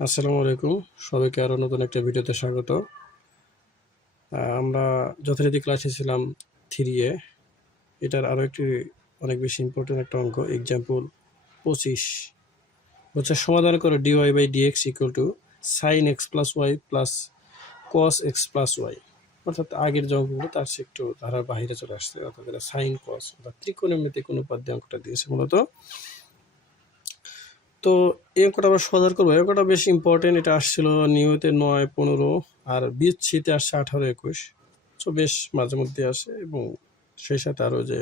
আসসালামু আলাইকুম, সবাইকে আরও নতুন একটা ভিডিওতে স্বাগত। আমরা যথারীতি ক্লাসে ছিলাম 3A। এটার আরও একটি অনেক বেশি ইম্পর্টেন্ট একটা অঙ্ক, এক্সাম্পল 25 হচ্ছে সমাধান করে dy/dx equal to sine x plus y plus cos x plus y. অর্থাৎ আগের যে অঙ্কগুলো তার সে একটু ধারার বাহিরে চলে আসছে, অর্থাৎ এটা সাইন কস অর্থাৎ ত্রিকোণমিতিক অনুপাত অঙ্কটা দিয়েছে মূলত। তো এই অঙ্কটা আমরা সমাধান করবো। এই অঙ্কটা বেশি ইম্পর্টেন্ট, এটা আসছিল নিয়মিতে 9, 15 আর বিচ্ছিতে আসছে 18, 21। সো বেশ মাঝে মধ্যে আসে এবং সেই সাথে আরও যে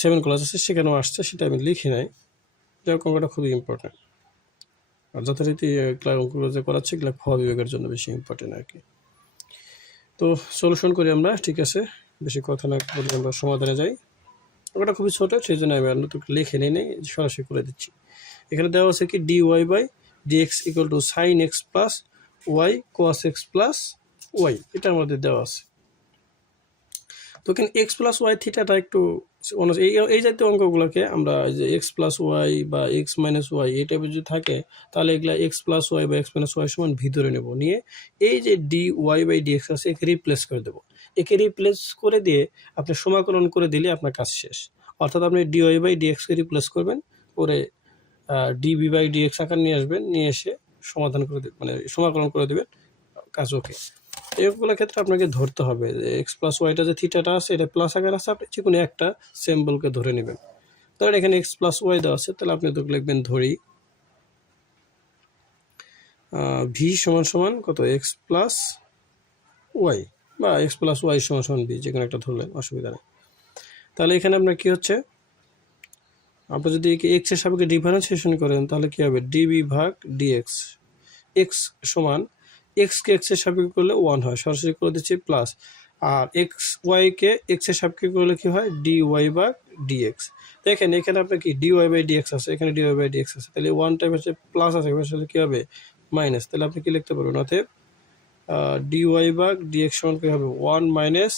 7 ক্লাস আছে সেখানেও আসছে, সেটা আমি লিখি নাই। যাই হোক, অঙ্কটা খুবই ইম্পর্টেন্ট আর যথারীতি অঙ্কগুলো যে করাচ্ছে এগুলো খ বিভাগের জন্য বেশি ইম্পর্টেন্ট আর কি। তো সলিউশন করি আমরা, ঠিক আছে? বেশি কথা না বলে আমরা সমাধানে যাই। অঙ্কটা খুবই ছোটো, সেই জন্য আমি আর নতুন লিখে নিই, সরাসরি করে দিচ্ছি। এখানে দেওয়া আছে কি dy/dx equal to sine x plus y cos x plus y, এটার মধ্যে দেওয়া আছে। তো এখানে এক্স প্লাস ওয়াই থিটাটা একটু এই জাতীয় অঙ্কগুলোকে আমরা যে এক্স প্লাস ওয়াই বা এক্স মাইনাস ওয়াই এই টাইপের যদি থাকে তাহলে এগুলা এক্স প্লাস ওয়াই বা এক্স মাইনাস ওয়াই সমান ভিতরে নেব, নিয়ে এই যে dy/dx আছে একে রিপ্লেস করে দেবো। একে রিপ্লেস করে দিয়ে আপনি সমাকলন করে দিলে আপনার কাজ শেষ। অর্থাৎ আপনি dy/dxকে রিপ্লেস করবেন, করে dv/dx আকার নিয়ে আসবেন, নিয়ে এসে সমাধান করে দেবেন, মানে সমাকলন করে দেবেন, কাজ ওকে। এইগুলোর ক্ষেত্রে আপনাকে ধরতে হবে যে এক্স প্লাস ওয়াইটা যে থিটাটা আছে এটা প্লাস আকার আছে, আপনি যে কোনো একটা সিম্বলকে ধরে নেবেন। ধরেন এখানে এক্স প্লাস ওয়াই দেওয়া আছে, তাহলে আপনি তো লিখবেন ধরি ভি সমান সমান কত এক্স প্লাস ওয়াই বা এক্স প্লাস ওয়াই সমান সমান ভি, যে কোনো একটা ধরলেন, অসুবিধা নেই। তাহলে এখানে আপনার কী হচ্ছে, আপনি যদি এক্সের সাপেক্ষে ডিফারেন্সিয়েশন করেন তাহলে কী হবে, dv/dx এক্স সমান এক্সকে এক্সের সাপেক্ষে করলে 1 হয়, সরাসরি করে দিচ্ছি প্লাস, আর এক্স ওয়াইকে এক্সের সাপেক্ষে করলে কী হয় dy/dx। দেখেন এখানে আপনার কি dy/dx আছে, এখানে dy/dx আছে, তাহলে 1 টাইপ হচ্ছে প্লাস আছে, আসলে কী হবে মাইনাস। তাহলে আপনি কী লিখতে পারবেন, অতএব dy/dx সমান কী হবে 1 মাইনাস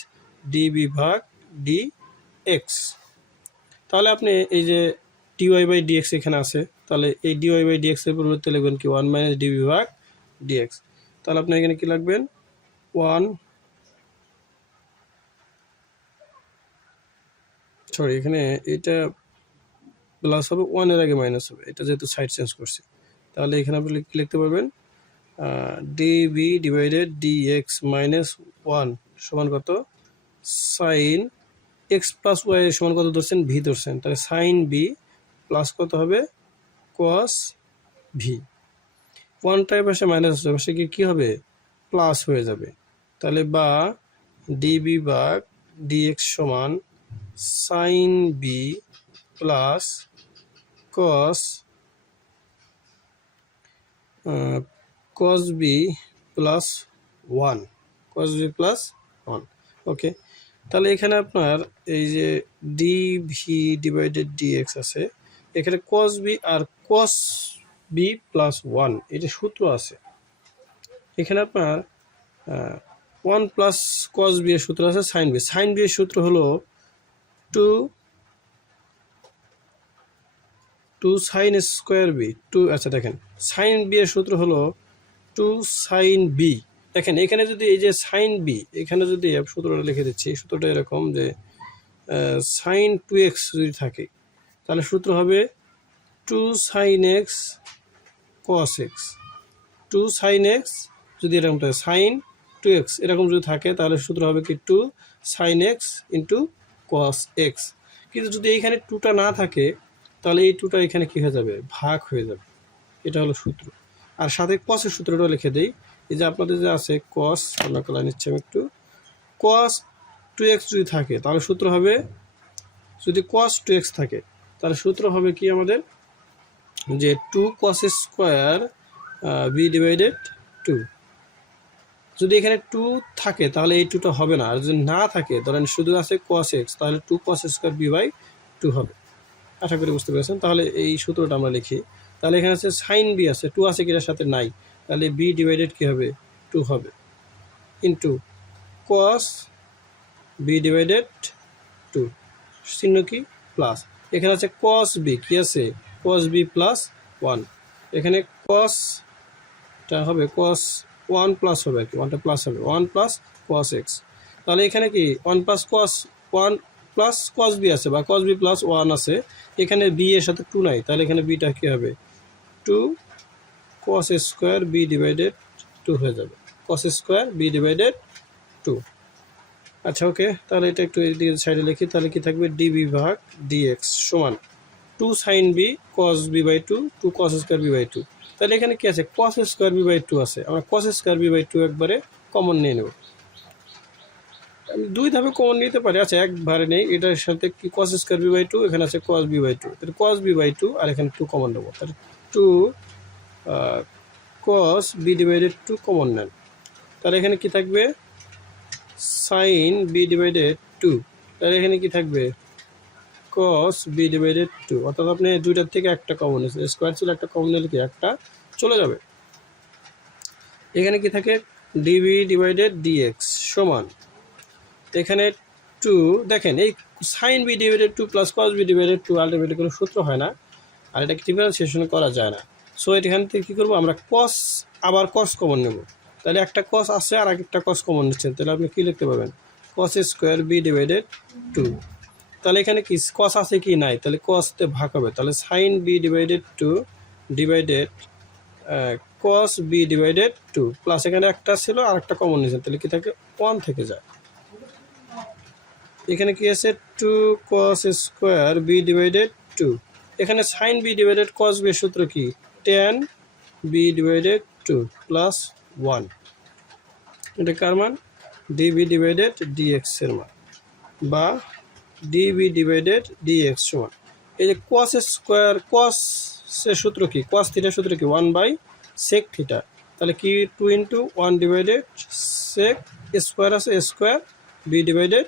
dv/dx। তাহলে আপনি এই যে dy/dx এখানে আছে, তাহলে এই dy/dx এর পরিবর্তে লিখবেন কি 1 মাইনাস dv/dx। তাহলে আপনি এখানে কি লিখবেন 1, সরি এখানে এটা প্লাস হবে, 1 এর আগে মাইনাস হবে, এটা যেহেতু সাইড চেঞ্জ করছি। তাহলে এখানে আপনি কি লিখতে পারবেন dv/dx মাইনাস 1 সমান কত, সাইন এক্স প্লাস ওয়াই সমান কত ধরছেন, ভি ধরছেন, তাহলে সাইন বি প্লাস কত হবে কস ভি। 1 টাইপ আসে মাইনাস আসে কি হবে প্লাস হয়ে যাবে। তাহলে বা dv/dx সমান sine B plus cos B plus 1, cos B plus 1। Okay, তাহলে এখানে আপনার এই যে dv/dx আছে, এখানে কস বি আর কস বি প্লাস 1 এটা সূত্র আছে। এখানে আপনার 1 প্লাস কস বি এর সূত্র আছে সাইন বি। সাইন বি এর সূত্র হলো 2 সাইন স্কোয়ার বি 2। আচ্ছা দেখেন, সাইন বি এর সূত্র হলো 2 সাইন বি। দেখেন এখানে যদি এই যে সাইন বি, এখানে যদি সূত্রটা লিখে দিচ্ছি, সূত্রটা এরকম যে সাইন 2x যদি থাকে তাহলে সূত্র হবে 2 sine x cos x. 2 sine x যদি এরকম থাকে, সাইন 2x এরকম যদি থাকে তাহলে সূত্র হবে কি 2 sine x into cos x. কিন্তু যদি এইখানে 2টা না থাকে তাহলে এই 2টা এখানে কী হয়ে যাবে, ভাগ হয়ে যাবে। এটা হলো সূত্র। আর সাথে কসের সূত্রটা লিখে দিই, এই যে আপনাদের যে আছে কস, আমরা কলা নিচ্ছি আমি একটু, কস 2x যদি থাকে তাহলে সূত্র হবে, যদি কস 2x থাকে তাহলে সূত্র হবে কি আমাদের, যে 2 কস স্কোয়ার b/2। যদি এখানে 2 থাকে তাহলে এই 2টা হবে না, আর যদি না থাকে ধরেন শুধু আছে কস এক্স তাহলে 2 কস স্কোয়ার b/2 হবে। আশা করি বুঝতে পেরেছেন। তাহলে এই সূত্রটা আমরা লিখি। তাহলে এখানে আছে সাইন বি আছে, 2 আছে কিটার সাথে নাই, তাহলে b ডিভাইডেড কী হবে 2 হবে, ইন্টু কস b/2, চিহ্ন কি প্লাস। এখানে আছে কস বি, কি আছে কস বি প্লাস 1, এখানে কসটা হবে কস 1 প্লাস হবে আর কি, 1টা প্লাস হবে 1 প্লাস কস এক্স। তাহলে এখানে কি 1 plus cos 1 plus cos B আছে বা কস বি প্লাস 1 আছে, এখানে বি এর সাথে 2 নাই, তাহলে এখানে বিটা কী হবে 2 কস স্কোয়ার বি ডিভাইডেড 2 হয়ে যাবে, কস স্কোয়ার বি ডিভাইডেড 2। আচ্ছা ওকে, তাহলে এটা একটু এদিকে সাইডে লিখি, তাহলে কি থাকবে ডিবি ভাগ ডিএক্স সমান 2 sine B cos B by 2 2 cos square B by 2। তাহলে এখানে কি আছে কস স্কোয়ার বি বাই 2 আছে, আমরা কস স্কোয়ার বি বাই 2 একবারে কমন নিয়ে নেব। আমি দুই ধাপে কমন নিতে পারি, আচ্ছা একবারে নেই, এটার সাথে কি কস স্কোয়ার বি বাই 2, এখানে আছে কস বি বাই 2, তাহলে কস বি বাই 2 আর এখানে 2 কমন নেবো, তাহলে 2 কস বি ডিভাইডেড 2 কমন নেন, তাহলে এখানে কি থাকবে সাইন বি ডিভাইডেড 2, তাহলে এখানে কি থাকবে কস বি ডিভাইডেড 2, অর্থাৎ আপনি দুইটার থেকে একটা কমন নিয়েছে, স্কোয়ার ছিল একটা কমন নিলে কি একটা চলে যাবে। এখানে কি থাকে ডিবি ডিভাইডেড ডিএক্স সমান এখানে 2, দেখেন এই sine B divided 2 plus cos B divided 2 ultimately কোনো সূত্র হয় না, আর এটাকে ডিফারেন্সিয়েশন করা যায় না। সো এখান থেকে কী করবো আমরা কস আবার কস কমন নেব, তাহলে একটা কস আছে আর একটা কস কমন নিচ্ছেন, তাহলে আপনি কী লিখতে পারবেন কস স্কোয়ার বি ডিভাইডেড 2। তাহলে এখানে কি কস আছে কি নাই, তাহলে কসতে ভাগ হবে, তাহলে sine B divided 2 divided cos B divided 2 plus এখানে একটা ছিল আর একটা কমন নিয়েছেন, তাহলে কি থাকে 1 থেকে যায়। এখানে কি আছে 2 কস স্কোয়ার বি ডিভাইডেড 2, এখানে sine B divided cos B সূত্র কি tan বি ডিভাইডেড 2 প্লাস 1, এটা কার মান ডিবি ডিভাইডেড ডিএক্স এর মান বা ডিবি ডিভাইডেড ডিএক্স সমান এই যে কস স্কোয়ার কসের সূত্র কি কস থিটার সূত্র কি 1 বাই সেক থিটা, তাহলে কি 2 ইন্টু 1 ডিভাইডেড সেক স্কোয়ার আছে square B divided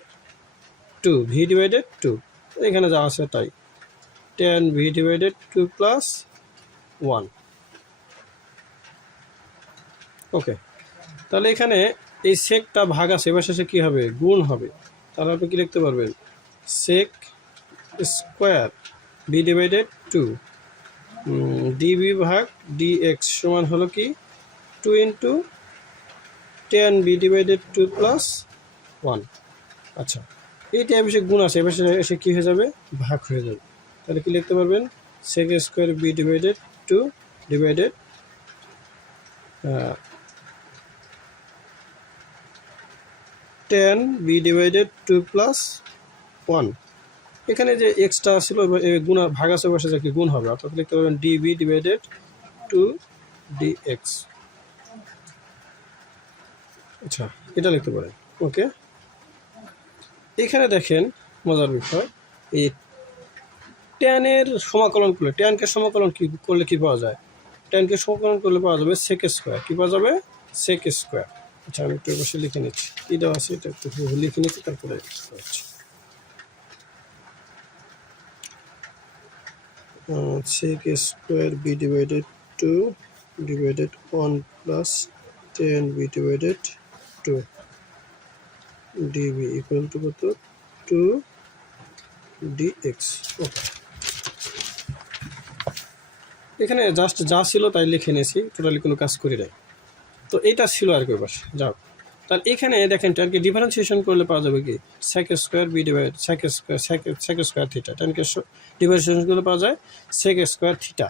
2 V divided 2, এখানে যা আছে তাই tan V divided 2 plus 1। Okay, তাহলে এখানে এই সেকটা ভাগ আছে, এবার শেষে কী হবে গুণ হবে, তাহলে আপনি কী লিখতে পারবেন sec square B divided 2 db ভাগ ডিএক্স সমান হলো কি 2 into tan B divided 2 plus 1। আচ্ছা এইটা এসে গুণ আছে, এবার এসে কী হয়ে যাবে ভাগ হয়ে যাবে, তাহলে কি লিখতে পারবেন sec square B divided 2 divided tan B divided 2 plus 1। এখানে যে এক্সট্রা ছিল গুণ ভাগ আছে বসে যাকে গুণ হবে, অর্থাৎ লিখতে পারবেন ডিবি ডিভাইডেড 2 ডিএক্স। আচ্ছা এটা লিখতে পারেন। ওকে, এখানে দেখেন মজার বিষয় এই ট্যানের সমাকলন করলে ট্যানকে সমাকলন কি করলে কি পাওয়া যায়, ট্যানকে সমাকলন করলে পাওয়া যাবে সেক স্কোয়ার, কী পাওয়া যাবে সেক স্কোয়ার। আচ্ছা আমি একটু বসে লিখে নিচ্ছি, কী দেওয়া আছে এটা একটু লিখে নিচ্ছি তারপরে sec square B divided 2 divided 1 plus tan B divided 2 db equal to কত 2 ডিএক্স। ওকে, এখানে জাস্ট যা ছিল তাই লিখে নিয়েছি, টোটালি কোনো কাজ করি নাই, তো এটা ছিল আর কি বাস যাও। তাহলে এখানে দেখেন ট্যানকে ডিফারেন্সিয়েশন করলে পাওয়া যাবে কি sec square b divide sec square theta, ট্যানকে ডিফারেন্সিয়েশন করলে পাওয়া যায় সেক স্কোয়ার থিটা।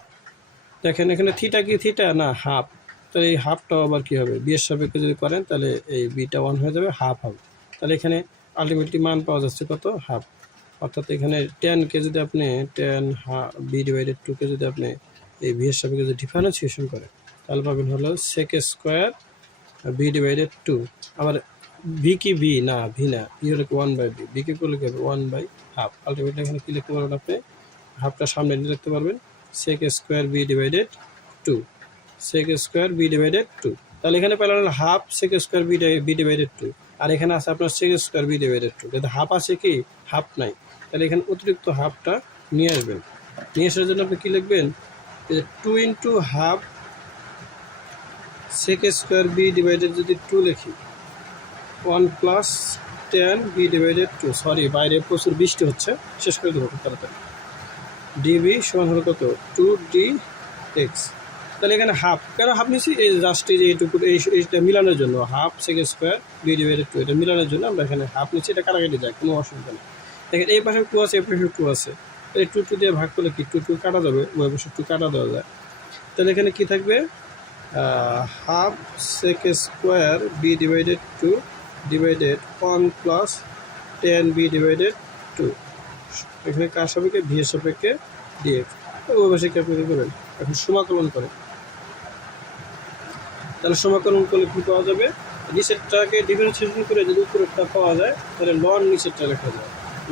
দেখেন এখানে থিটা কি থিটা না হাফ, তাহলে এই হাফটাও আবার কী হবে বিয়ের সাপেক্ষে যদি করেন তাহলে এই বিটা 1 হয়ে যাবে, হাফ হবে, তাহলে এখানে আলটিমেটলি মান পাওয়া যাচ্ছে কত হাফ, অর্থাৎ এখানে ট্যানকে যদি আপনি ট্যান বি ডিভাইডেড 2কে যদি আপনি এই বিয়ের সাপেক্ষে যদি ডিফারেন্সিয়েশন করেন তাহলে পাবেন হলো সেক স্কোয়ার বি ডিভাইডেড 2, আবার ভি কি ভি না ভি না ভি হলো 1 বাই বি, বিকে করলে কি হবে 1 বাই হাফ, আলটিমেটলি এখানে কী লিখতে পারবেন আপনি হাফটা সামনে নিয়ে লিখতে পারবেন sec square B divided 2 sec square B divided 2, তাহলে এখানে পেলেন half sec square B divided 2, আর এখানে আছে আপনার সেক স্কোয়ার বি ডিভাইডেড 2, যদি হাফ আছে কি হাফ নাই, তাহলে এখানে অতিরিক্ত হাফটা নিয়ে আসবেন, নিয়ে আসার জন্য আপনি কী লিখবেন 2 into half sec square B divided যদি 2 লিখি 1 plus tan B divided 2, sorry বাইরে প্রচুর বৃষ্টি হচ্ছে শেষ করে দেবো খুব তাড়াতাড়ি, ডিবি সমান হলো কত 2 ডি এক্স। তাহলে এখানে হাফ কেন হাফ নিচ্ছি, এই জাস্ট এই যে এইটুকু এইটা মিলানোর জন্য, half second square B divided two, এটা মিলানোর জন্য আমরা এখানে হাফ নিচ্ছি, এটা কাটাকাটি যায়, কোনো অসুবিধা নেই। দেখেন এই পাশে টু আছে, এই পাশে টু আছে, এই টু টু দিয়ে ভাগ করলে কি টু টু কাটা যাবে, ওই পাশে টু কাটা দেওয়া যায়। তাহলে এখানে কী থাকবে, half sec square B divided two divided 1 plus 10 B divided two, এখানে কার সাপেক্ষে ভি এর সাপেক্ষে ডিএক্স, ওই পাশে কি আপনি করবেন, এখন সমাকলন করেন। তাহলে সমাকলন করলে কী পাওয়া যাবে, নিচেরটাকে ডিফারেন্সিয়েশন করে যদি উপরেরটা পাওয়া যায় তাহলে লন নিচেরটা লেখা যায়,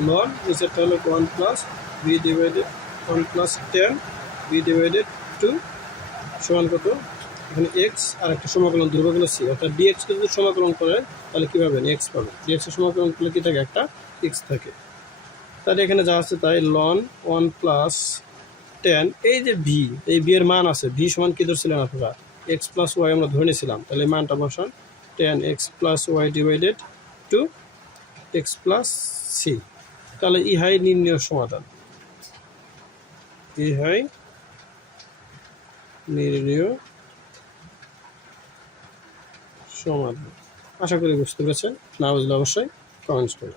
লন নিচেরটা হলো 1 plus B divided 1 plus 10 B divided two সমান কত, এখানে এক্স আর একটা সমাকলন ধ্রুবক হলো সি, অর্থাৎ ডিএক্সকে যদি সমাকলন করেন তাহলে কী পাবেন, এক্স পাবেন। ডিএক্সের সমাকলন করলে কী থাকে, একটা এক্স থাকে। তাহলে এখানে যা আছে তাই লন 1 প্লাস 10, এই যে ভি, এই ভি এর মান আছে, ভি সমান কী ধরছিলেন আপনারা, এক্স প্লাস ওয়াই আমরা ধরে নিয়েছিলাম, তাহলে মানটা বসান 10 x plus y divided two x plus C. তাহলে ইহাই নির্ণয় সমাধান, ইহাই নির্ণয় সমাধান। আশা করি বুঝতে পেরেছেন, না বুঝলে অবশ্যই কমেন্টস করুন।